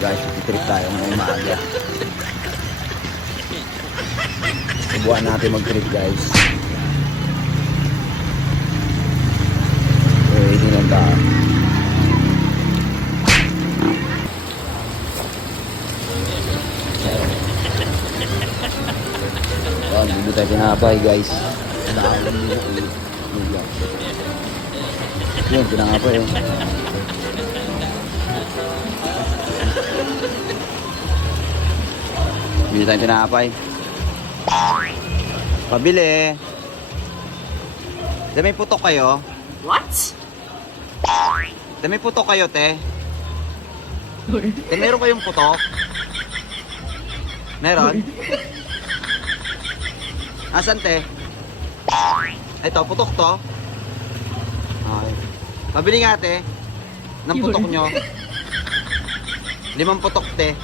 Guys, trip tayo ngayong umaga. Subuhan natin mag-trip guys. Hindi lang daan. Yan, hindi tayo pinapay guys. Daan nila. Yun, pinapay yun. Hindi tayo pinapay. Pabili. May putok kayo? What? May putok kayo, te? Meron kayong putok? Meron? Asan, te? Ito, putok to. Okay. Pabili nga, te. Ng putok nyo. 5 putok, te.